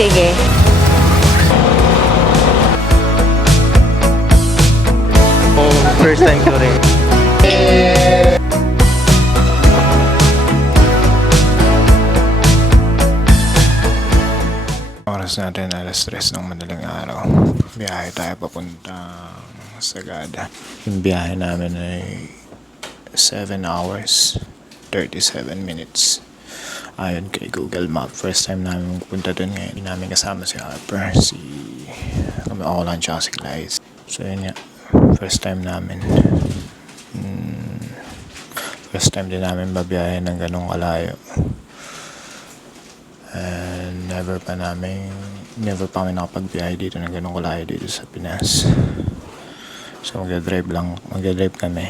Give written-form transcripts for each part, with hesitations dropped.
Sige. First time ko rin. Oras natin alas 3 ng madaling araw. Biyahe tayo papuntang Sagada. Yung biyahe namin ay 7 hours 37 minutes. Ayon kay Google Map. First time namin pupunta dun ngayon. Hindi namin kasama si Harper, ako lang tsaka si Clyde. So yun nga. First time namin. First time din namin babiyahe ng ganong kalayo. And never pa kami nakapagbiyahe dito ng ganong kalayo dito sa Pinas. So magdadrive kami.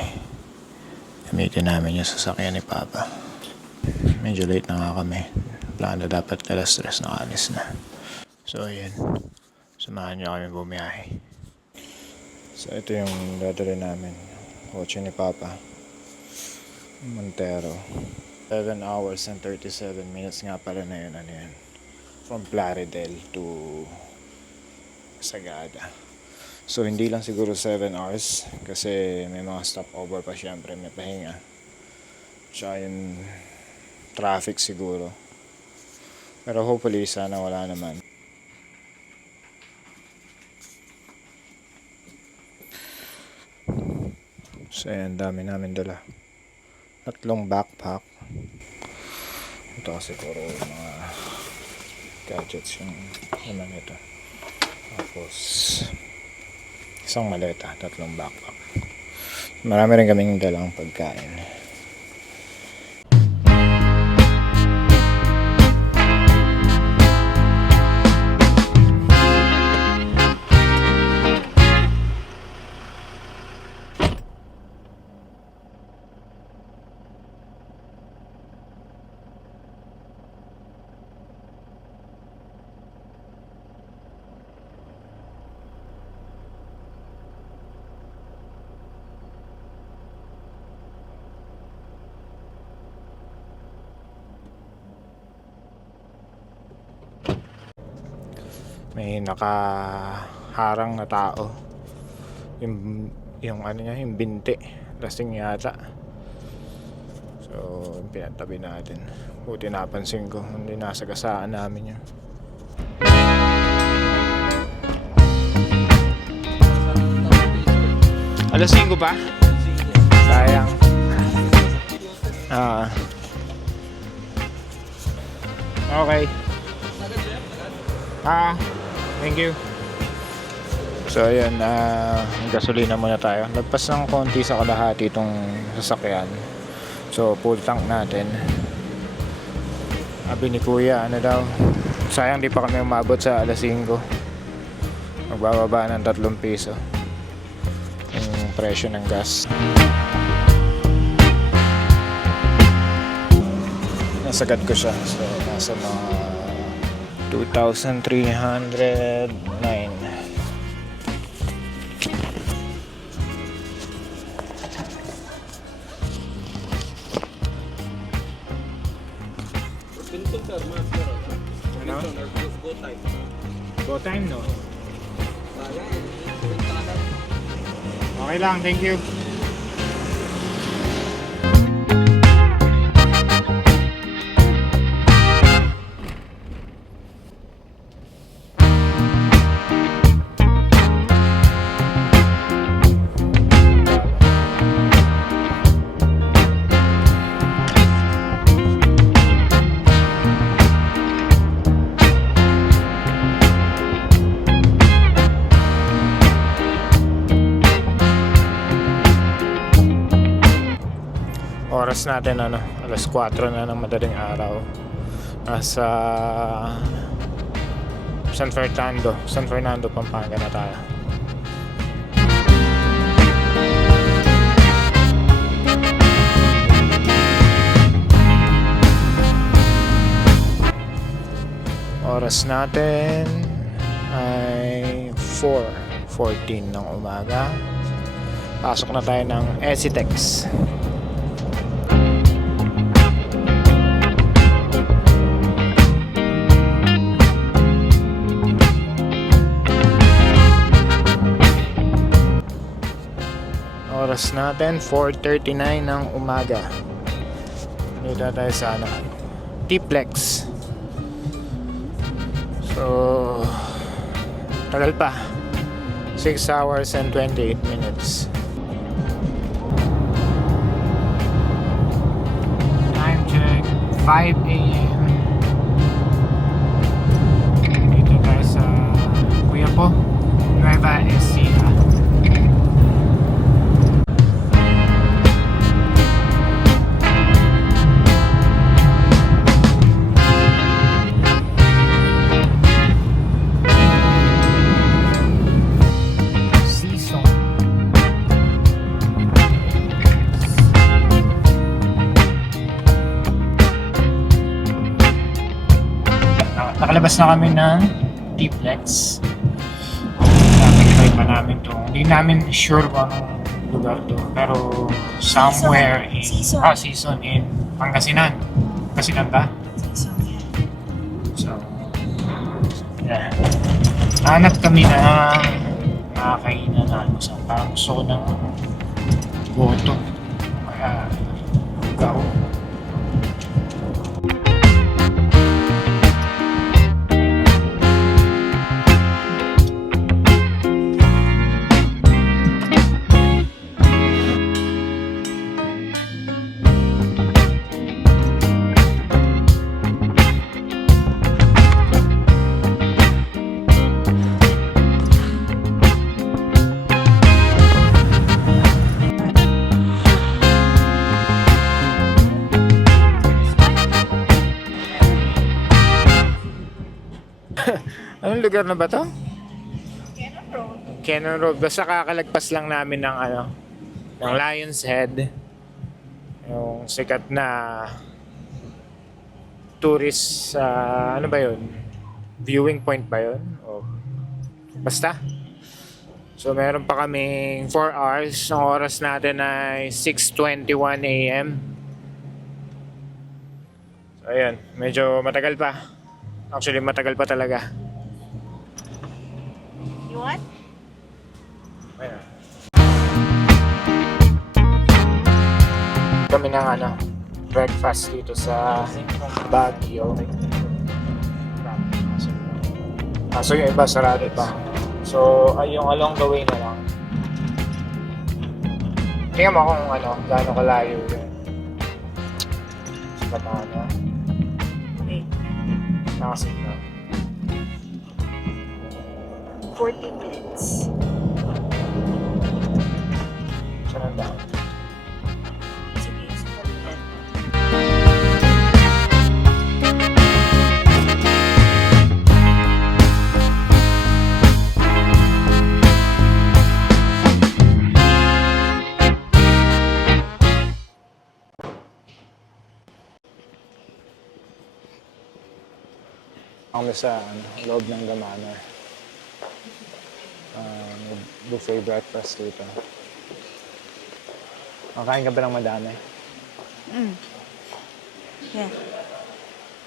Gamitin namin yung sasakyan ni Papa. Medyo late na nga kami. Plano dapat alas 3 na alis na. So ayan. Samahan niyo kami bumiyahe. So ito yung dadali namin. Kotse ni Papa. Montero. 7 hours and 37 minutes nga pala na yun. Ano yan? From Plaridel to Sagada. So hindi lang siguro 7 hours kasi may mga stopover pa, syempre may pahinga. Tsaka yung traffic siguro. Pero hopefully sana wala naman. So ayan, dami namin dala. 3 backpack. Ito kasi puro mga gadgets yung ano nito. Tapos isang maleta, 3 backpack. Marami rin kaming dalang pagkain. May nakaharang na tao. Yung ano niya, yung binti. Lasing yata. So, pinatabi natin. Buti napansin ko. Hindi nasagasaan namin yun. Alas 5 pa? Sayang. Okay. Thank you. So ayan, gasolina muna tayo. Lagpas ng konti sa kalahati itong sasakyan. So full tank natin. Sabi ni Kuya, ano daw, sayang di pa kami umabot sa alas 5. Magbababa ng 3 piso yung presyo ng gas. Nasagad ko siya. So nasa mga 2,309. Ano? Go time, no? Okay lang, thank you. Oras natin alas 4 na ng madaling araw. Nasa San Fernando, Pampanga na tayo. Oras natin ay 4:14 ng umaga. Pasok na tayo ng Esitex. oras natin, 4:39 ng umaga. Dito na tayo sa T-Plex. So, tagal pa. 6 hours and 28 minutes. Time check, 5 a.m. Dito tayo sa Quiapo, Nueva Ecija. Nakalabas na kami ng T-Plex. Nakikita pa namin to. Hindi namin sure kung anong lugar to. Pero somewhere in Season in Pangasinan. Pangasinan ba? So, yeah. Hanap kami ng nakakainan na almusal. Parang gusto ko ng boto. Kaya, ikaw. Anong lugar na ba to? Cannon Road. Cannon Road. Basta kakalagpas lang namin ng ng Lion's Head. Yung sikat na tourist ano ba yun? Viewing point ba yun? O, basta. So meron pa kaming 4 hours. Ang oras natin ay 6:21 a.m. So ayan, medyo matagal pa. Actually, matagal pa talaga. You want? Ayan. Kami ng breakfast dito sa Baguio. So yung iba sarado pa. So ay yung along the way na lang. Tingnan mo kung gaano kalayo yun. Sa Batana. Wait. Nakasignal. 40 minutes. Saan ang daan? Sige, sumunod. Kami sa loob ng Damana. Buffet breakfast dito. Makain ka ba ng madami? Yeah.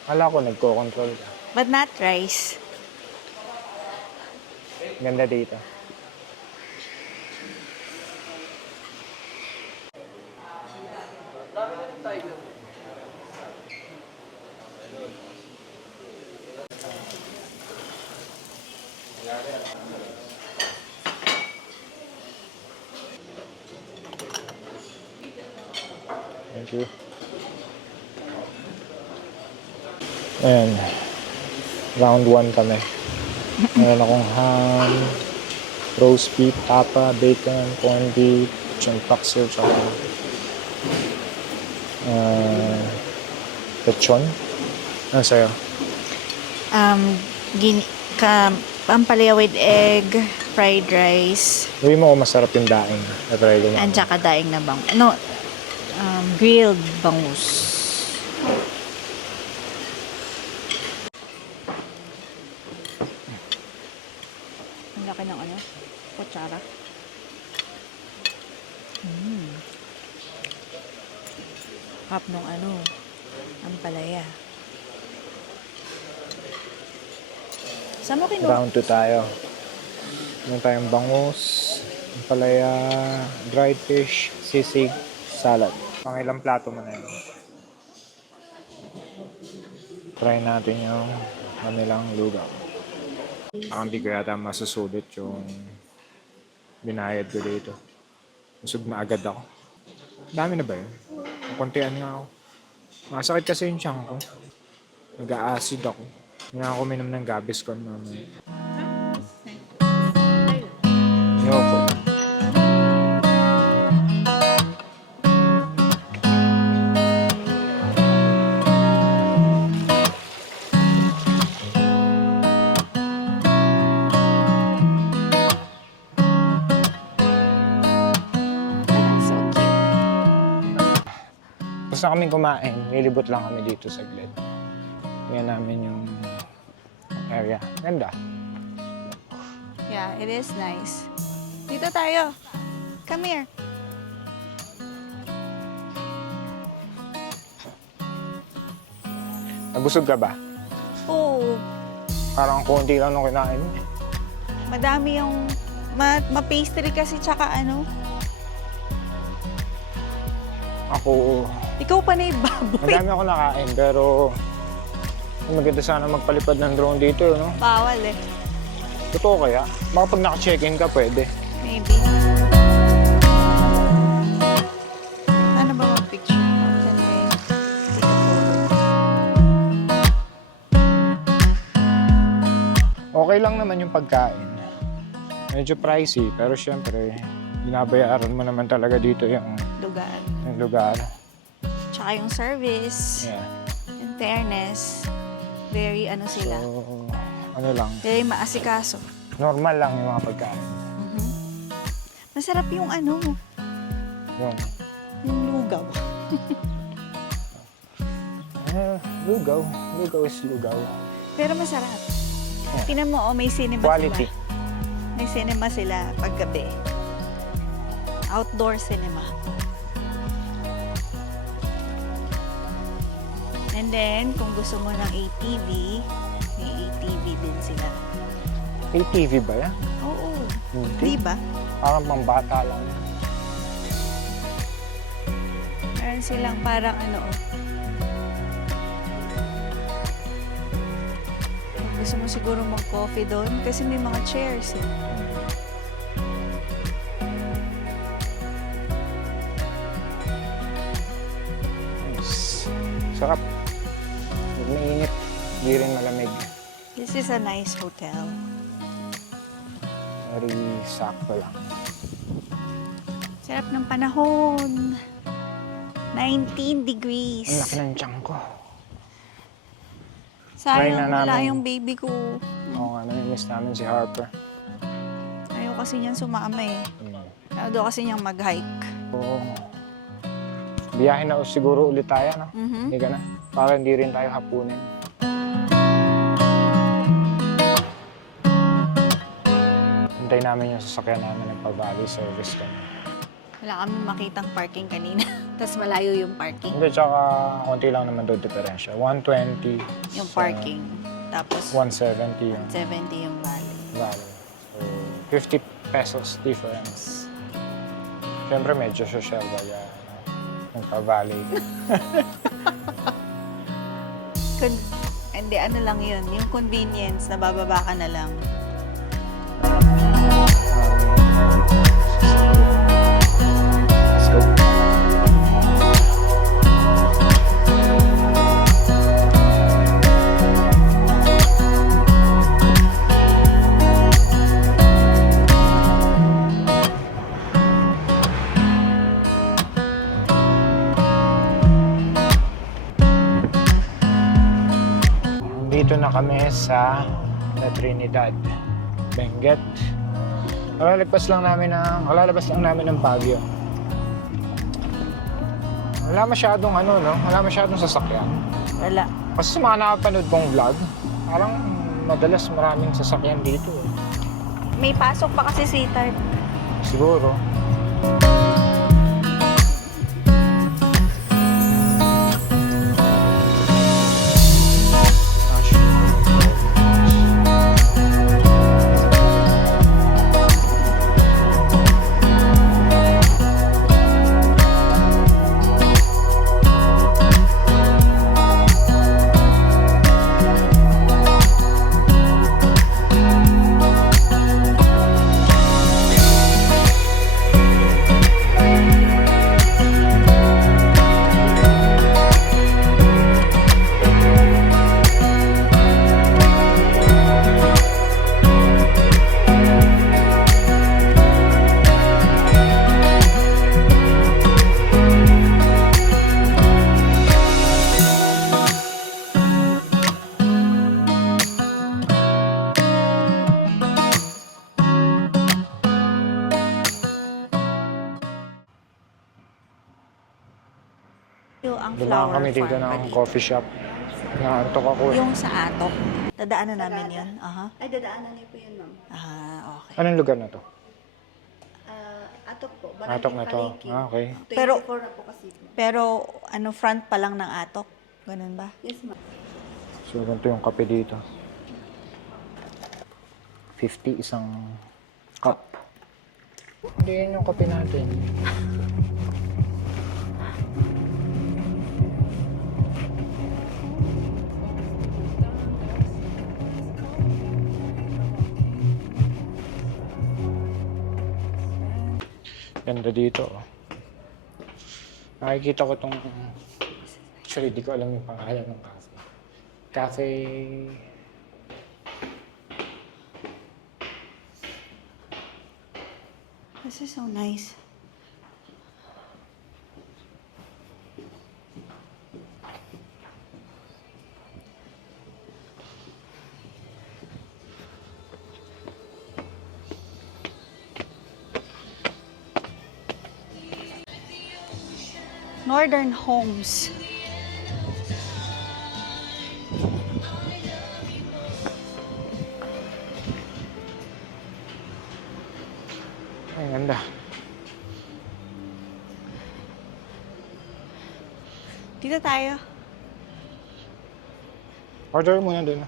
Akala ko nagko-control ka. But not rice. Ganda dito. Thank you. Ayan. Round 1 kami. Meron akong ham, roast beef, tapa, bacon, corned beef, chicken paksiw, tsaka lechon. Ano sa'yo? Pampalaya with egg, fried rice, Sabi mo kung masarap yung daing. Na-try ko and na. saka daing na bang. No, grilled bangus. Ang laki ng kutsara. Hap nung ampalaya. Saan mo kinuha? Round 2 tayo. Meron tayong bangus, Palaya, dried fish, sisig, salad. Pang ilang plato mo na yun. Try natin yung kanilang lugaw. Hindi ko yata masusulit yung binayad ko dito. Busog na agad ako. Dami na ba yun? Kuntian nga ako. Masakit kasi yung tiyan ko. Nag-a-acid ako. Hindi ako minom ng Gaviscon mamaya. Ayoko. So cute. Gusto kaming kumain. Nilibot lang kami dito saglit. Tingnan namin yung area. Ganda. Yeah, it is nice. Dito tayo. Come here. Nabusog ka ba? Oo. Parang konti lang nung kinain mo. Madami yung ma-pastry kasi tsaka ano. Ako, Ikaw pa na yung baboy. madami ako nakain pero maganda sana magpalipad ng drone dito, no? Bawal eh. Totoo kaya? Baka pag naka-check-in ka, pwede. Maybe. Ano ba mag-picture? Can we take a photo? Okay lang naman yung pagkain. Medyo pricey, pero syempre, binabayaran mo naman talaga dito yung Lugar. lugar. Tsaka yung service. Yeah. In fairness, very ano sila. So, ano lang, Very maasikaso. normal lang yung mga pagkain. Mhm. Masarap yung ano, Yun. yung lugaw. Lugaw. Lugaw is lugaw. Pero masarap. Yeah. Tingnan mo, oh, may cinema Quality. sila. May cinema sila paggabi. Outdoor cinema. And then, kung gusto mo ng ATV, may ATV din sila. ATV ba yan? Oo. Hindi. Di ba? Parang pambata lang. Meron silang parang ano, kung gusto mo siguro mag-coffee doon, kasi may mga chairs eh. Nice. Sarap. Huwag mainit. Hindi rin malamig. This is a nice hotel. Very sakto lang. Sarap ng panahon. 19 degrees. Ang laki ng tiyan ko. Sayang, Try na wala namin. yung baby ko. Oo nga, namimiss namin si Harper. Ayaw kasi niyan sumama eh. Ayaw daw kasi niyang mag-hike. Oo. Biyahe na siguro ulit tayo, no? Mhm. Hindi ka na. Para hindi rin tayo hapunin. Hintay namin yung sasakyan namin nagpa-valley service kami. Wala kami makitang parking kanina. Tapos malayo yung parking. Hindi, tsaka konti lang naman doon diferensya. 120 Yung sa parking. Tapos 170 yung 70 yung valley. valley. So, 50 pesos difference. Siyempre medyo social kaya nagpa-valley. Hindi, ano lang yun. Yung convenience, nabababa ka na lang. Let's go. Dito na kami sa La Trinidad, Benguet. Kalalabas lang namin ng Baguio. Wala masyadong ano, no? Wala masyadong sasakyan. Wala. Kasi sa mga nakapanood kong vlog, parang madalas maraming sasakyan dito. Eh. May pasok pa kasi si Tart. Siguro. Yung ang Dumaan flower kami dito farm pa ng dito. coffee shop. Naantok ako eh. Yung sa Atok. Dadaanan namin yun. Aha. Ay, dadaanan niyo po yun, ma'am. Ah, okay. Anong lugar na to? Atok po. Atok na to. Palengke. Ah, okay. 24 Pero- na po kasi. Pero ano, front pa lang ng Atok? Ganun ba? Yes, ma'am. So, ganito yung kape dito. 50 isang cup. Hindi yun yung kape natin. Ganda dito. Oh. Nakikita ko tong... Actually, di ko alam yung pangalan ng cafe. Cafe... This is so nice. Northern Homes. Ay, ganda. Dito tayo. Order muna dun.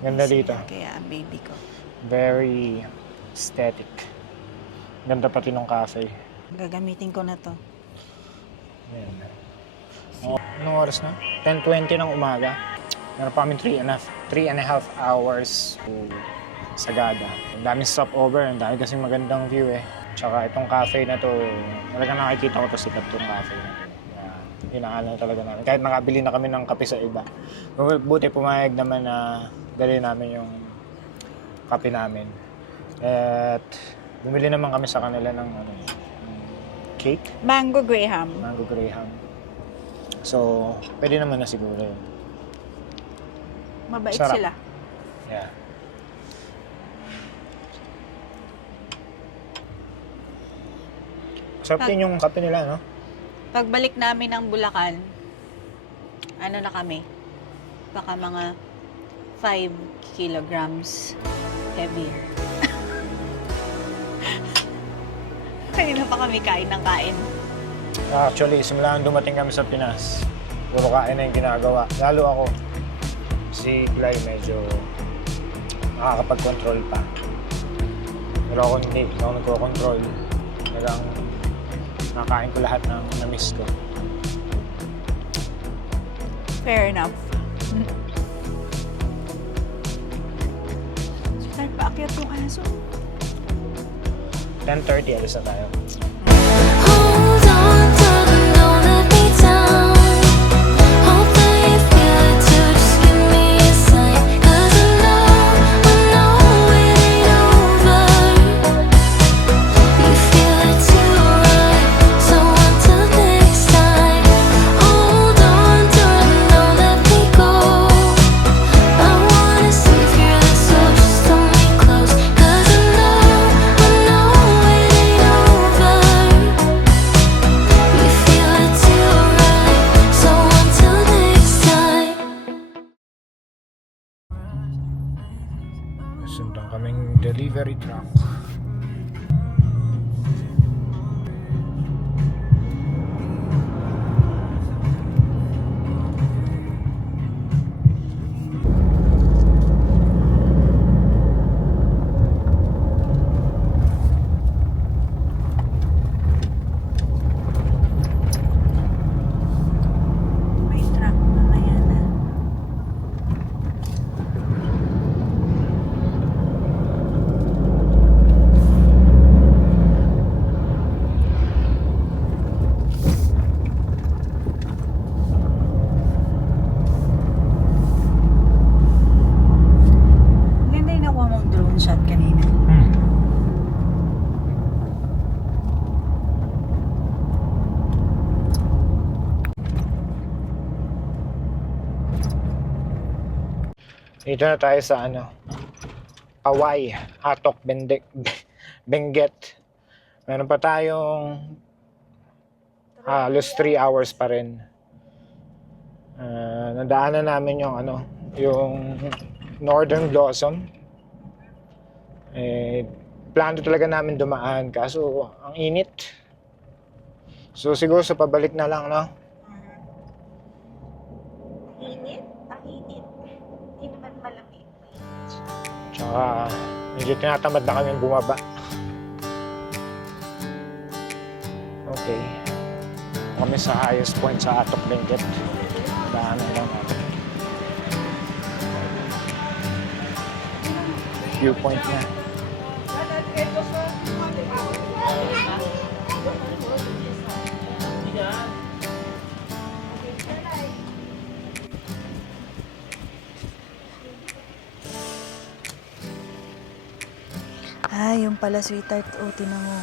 Ganda Kasi dito. Kaya ang baby ko. Very aesthetic. Ganda pati ng cafe. Gagamitin ko na to. Ayan. Oh, anong oras na? 10:20 ng umaga. Meron pa kami 3.5 hours to Sagada. Ang daming stopover, ang dami kasing magandang view eh. Tsaka itong cafe na to, talaga nakikita ko to sikat tong cafe na to. Kaya, inaalan talaga namin. Kahit nakabili na kami ng kape sa iba. Buti pumayag naman na dali namin yung kape namin. At bumili naman kami sa kanila ng cake, Mango Graham. mango graham. So, pwede naman na siguro yun. Mabait Sarap. sila. Yeah. Sarap din yung kape nila, no? Pagbalik namin ng Bulacan, ano na kami? Baka mga 5 kilograms heavier. Kanina pa kami kain ng kain. Actually, simula nung dumating kami sa Pinas, puro kain na yung ginagawa. Lalo ako, si Clay medyo nakakapag-control pa. Pero ako hindi ako nagko-control. Talagang nakain ko lahat ng na-miss ko. Fair enough. Start pa akyat yung aso. 10:30, alis na tayo. Hold on, darling, don't let me down. Hope that you feel it too, just give me a sign. 'Cause I know it ain't over. You feel it too, right? So until next time, hold on, darling, don't let me go. I wanna savor the soul, just hold me close. 'Cause I know it ain't over. You feel it too, right? So until next time. Sundan kaming delivery truck. May truck mamaya na. Ganda yung nakuha mong drone shot kanina. Dito na tayo sa Paway, Atok, Benguet. Meron pa tayong halos 3 hours pa rin. Nadaanan namin yung Northern Blossom. Plano talaga namin dumaan, kaso ang init. So siguro sa pabalik na lang, no? Init? Ang init. Hindi naman malamig. Tsaka medyo tinatamad na kami bumaba. Okay. Kami sa highest point sa Atok Benguet. Daanan lang natin. Viewpoint niya. Ah, yung pala sweetheart. O, tinan mo.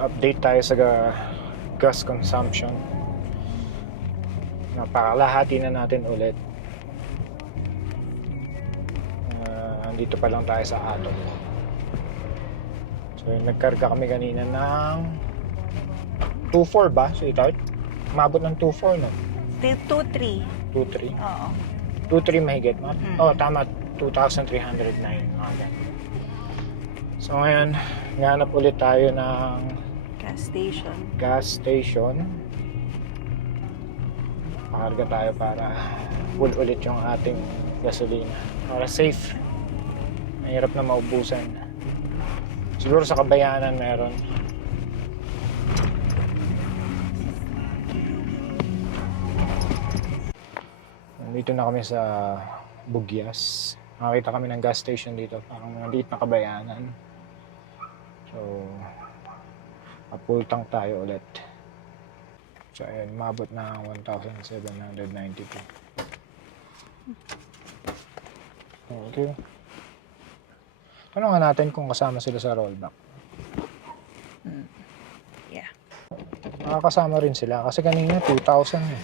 Update tayo sa gas consumption. Napakalahati na natin ulit. Dito pa lang tayo sa Atok. So nagkarga kami kanina ng 2.4 ba, sweetheart? Umabot ng 2.4, no? 2-3. 2.3? Oo. 2.3 mahigit, no? Mm. Oh, tama. 2,309. Okay. So ngayon, nganap ulit tayo ng Gas station. gas station. Makarga tayo para full ulit yung ating gasolina. Para safe. Mahirap na maubusan. Siguro sa Kabayanan meron. Nandito na kami sa Bugyas. Nakakita kami ng gas station dito. Parang maliit na Kabayanan. So, apultang tayo ulit. So, ayun, mabot na 1,792. Okay. Tanungan natin kung kasama sila sa rollback. Yeah. Nakakasama rin sila kasi kanina 2,000 eh.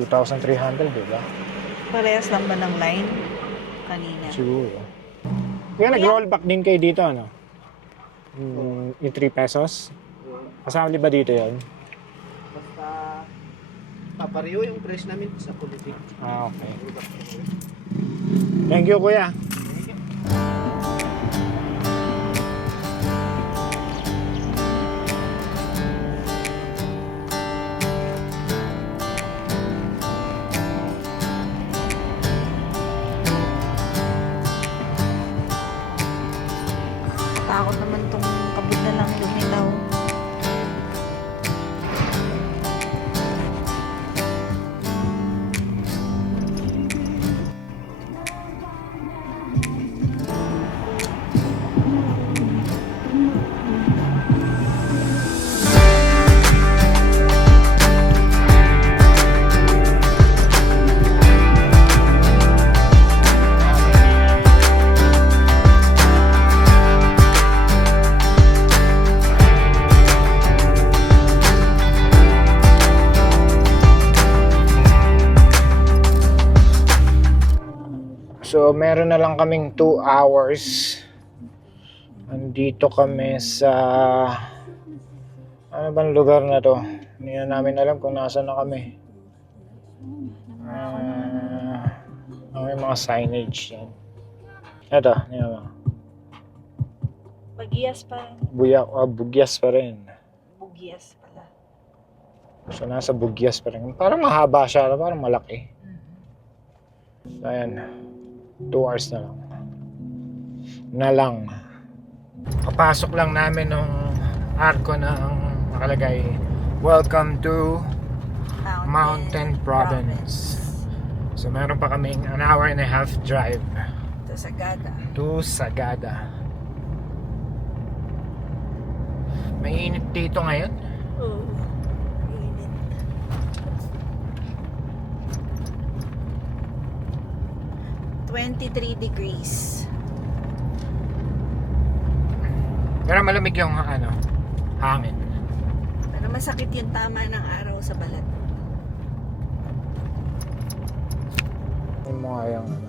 2,300, di ba? Parehas lang ba ng line? Kanina. Siguro. Kaya nag-rollback din kayo dito, ano? Yung 3 pesos? Kasama di ba dito yun? Basta papareho yung price namin sa politik. Ah, okay. Thank you, kuya. Takot naman tong kabut na lang lumitaw. So, meron na lang kaming 2 hours. Andito kami sa... Ano bang lugar na to? Hindi na namin alam kung nasa na kami. May mga signage yan. Ito, yan mo. Bagiyas pa rin. Bugyas pa rin. Bugyas pala. So, nasa Bugyas pa rin. Parang mahaba siya, parang malaki. So, ayan. 2 hours na lang. Papasok lang namin ng arko ng nakalagay, "Welcome to Mountain Province." So meron pa kaming 1.5 hour drive Ito sa Gada. to Sagada. May init dito ngayon. Oo. Init. 23 degrees. Pero malamig yung ano, hangin. Pero masakit yung tama ng araw sa balat. Yung mga yung ano.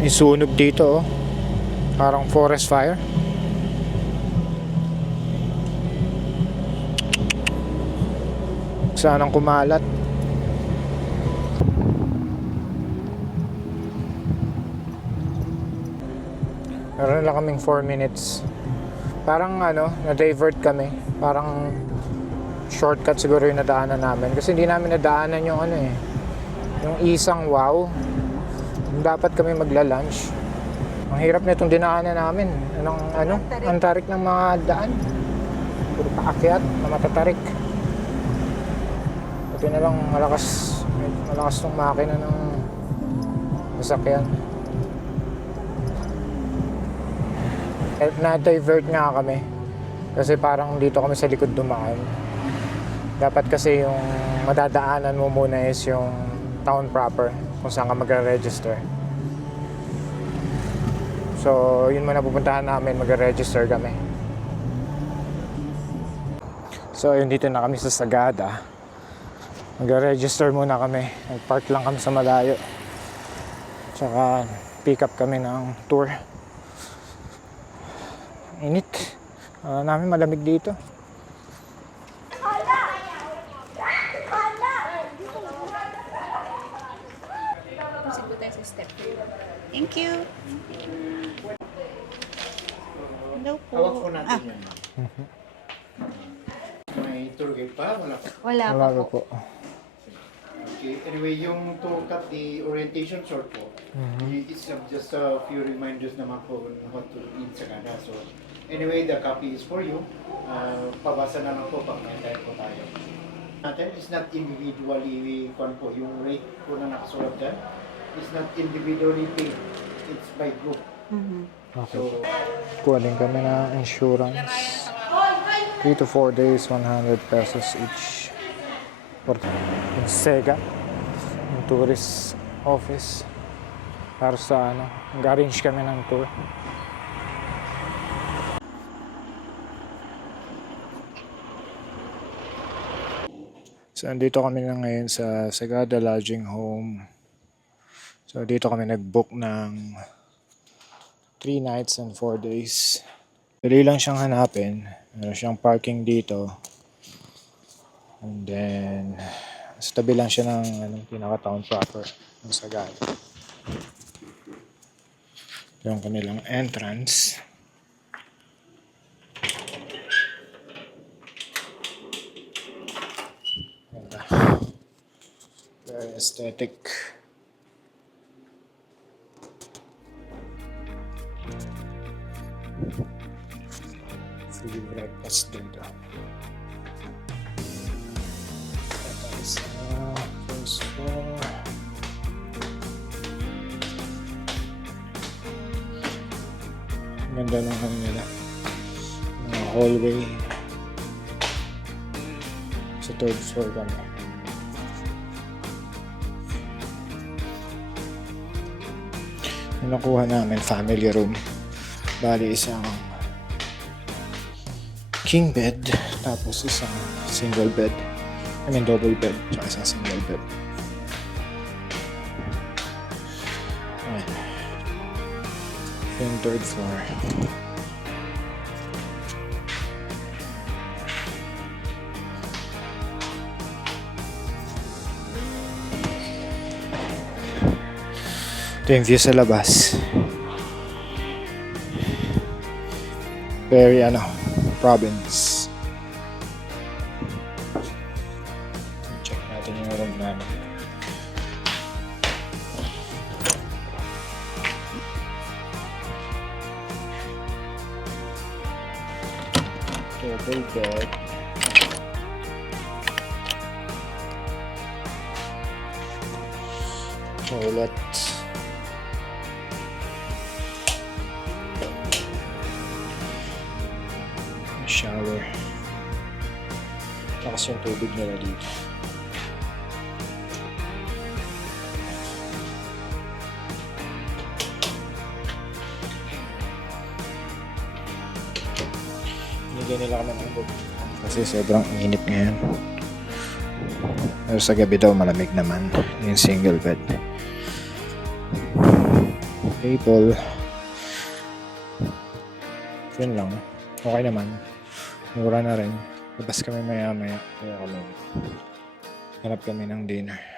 May sunog dito oh. Parang forest fire. Sanang kumalat. Meron lang kaming 4 minutes. Parang ano, na-divert kami. Parang shortcut siguro yung nadaanan namin. Kasi hindi namin nadaanan yung ano eh. Yung isang wow. Dapat kami magla-lunch. Ang hirap na itong dinaanan namin. Ang tarik ng mga daan. Puro paakyat na matatarik. Pati na lang malakas tong makina ng sasakyan. Na-divert nga kami. Kasi parang dito kami sa likod dumaan. Dapat kasi yung madadaanan mo muna is yung town proper. Kung saan ka magre-register. So, yun muna pupuntahan namin, magre-register kami. So, yun dito na kami sa Sagada. Magre-register muna kami. Nag-park lang kami sa malayo. Tsaka, pick up kami ng tour. Init. Namin malamig dito. Thank you. Hello po. Hawak po natin yan. May tour guide pa? Wala pa? Wala Wala pa po. po. Okay. Anyway, yung tour cut, the orientation short po, it's just a few reminders naman po on what to do in Sagada. So, anyway, the copy is for you. Pabasa na lang po pag may time po tayo. Natin is not individually po, yung rate po na nakasulat dyan. It's not individually paid. It's by group. Okay. So, Kuha din kami ng insurance. 3 to 4 days, 100 pesos each. Or yung SEGA, yung tourist office. Para sa ano, nag-arrange kami ng tour. So, andito kami na ngayon sa Sagada Lodging Home. So, dito kami nag-book ng 3 nights and 4 days. Dali lang siyang hanapin. Meron siyang parking dito. And then, sa tabi lang siya ng pinaka-town proper ng Sagada. Yung kanilang entrance. Ganda. Very aesthetic. Free breakfast dito. Ito is first floor. Ganda ng ano nila. Mga hallway. Sa third floor kami. Yung nakuha namin, family room. Bali isang king bed, tapos isang single bed. I mean double bed, tsaka isang single bed. Ayan. Yung third floor. Ito yung view sa labas. Very province. Check natin yung room namin. Double bed. Toilet. Shower. Takas yung tubig nila dito. Binigyan nila kami ng bed. Kasi sobrang init ngayon. Pero sa gabi daw malamig naman yung single bed. Table. Yun lang. Okay naman. Mura na rin. Labas kami maya-maya. Kaya kami hanap kami ng dinner.